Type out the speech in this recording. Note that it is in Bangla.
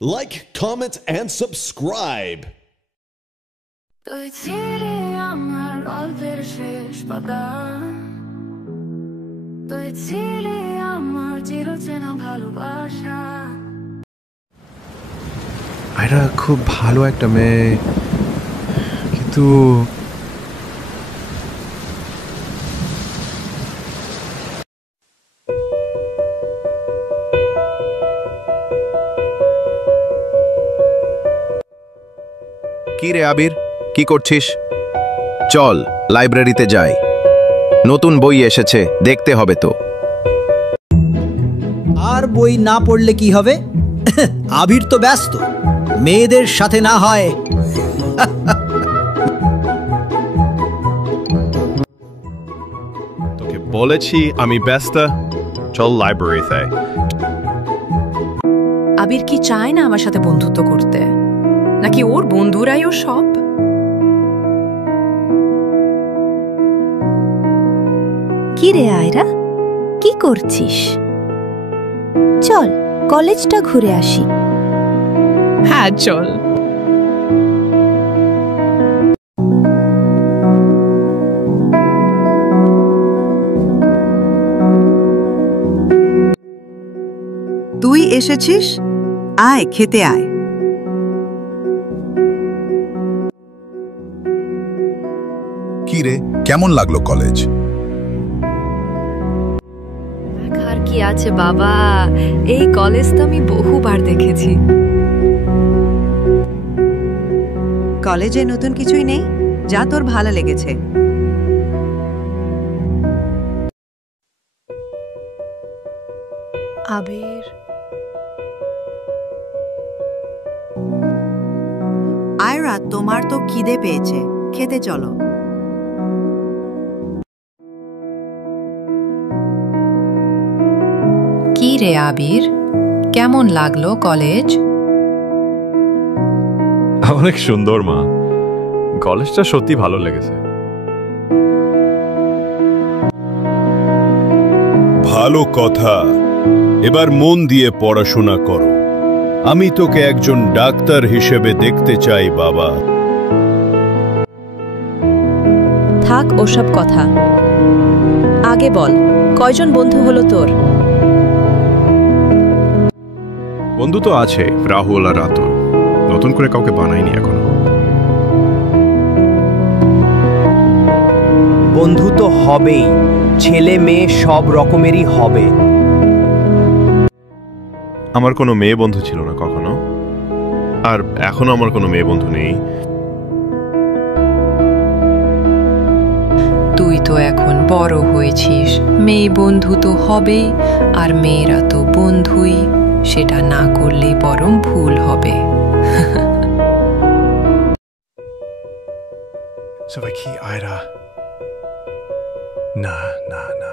Like, comment, and subscribe. তুই ছিলি আমার গল্পের শেষ পাতা, তুই ছিলি আমার চিরচেনা ভালোবাসা। আয়রা খুব ভালো একটা মেয়ে, কিন্তু কি রে আবির, কি করছিস? চল লাইব্রেরিতে যাই, নতুন বই এসেছে, দেখতে হবে তো। আর বই না পড়লে কি হবে? আবির তো ব্যস্ত, মেয়েদের সাথে না হয়। তোকে বলেছি আমি ব্যস্ত, চল লাইব্রেরিতে। আবির কি চায় না আমার সাথে বন্ধুত্ব করতে, নাকি ওর বন্ধুরাই ও সব? কি রে আয়রা, কি করছিস? চল কলেজটা ঘুরে আসি। হ্যাঁ চল। তুই এসেছিস, আয় খেতে আয়। কি রে, কেমন লাগলো কলেজ? দেখার কি আছে বাবা, এই কলেজ তো আমি বহুবার দেখেছি। কলেজে নতুন কিছুই নেই, যা তোর ভালো লেগেছে। আবির, আয়রা তোমার তো খিদে পেয়েছে, খেতে চলো। কি রে আবির, কেমন লাগলো কলেজ? অনেক সুন্দর মা, কলেজটা সত্যি ভালো লেগেছে। ভালো কথা, এবার মন দিয়ে পড়াশোনা করো। আমি তোকে একজন ডাক্তার হিসেবে দেখতে চাই বাবা। থাক ওসব কথা, আগে বল কয়জন বন্ধু হলো তোর? বন্ধু তো আছে, রাহুল আর রাতুল, নতুন করে কাউকে বানাইনি এখনো। বন্ধু তো হবেই, ছেলে মেয়ে সব রকমেরই হবে। আমার কোনো মেয়ে বন্ধু ছিল না কখনো, আর এখনো আমার কোনো মেয়ে বন্ধু নেই। তুই তো এখন বড় হয়েছিস, মেয়ে বন্ধু তো হবেই, আর মেয়েরা তো বন্ধুই, সেটা না করলে বরং ভুল হবে। সবাই কি আয়রা? না না না।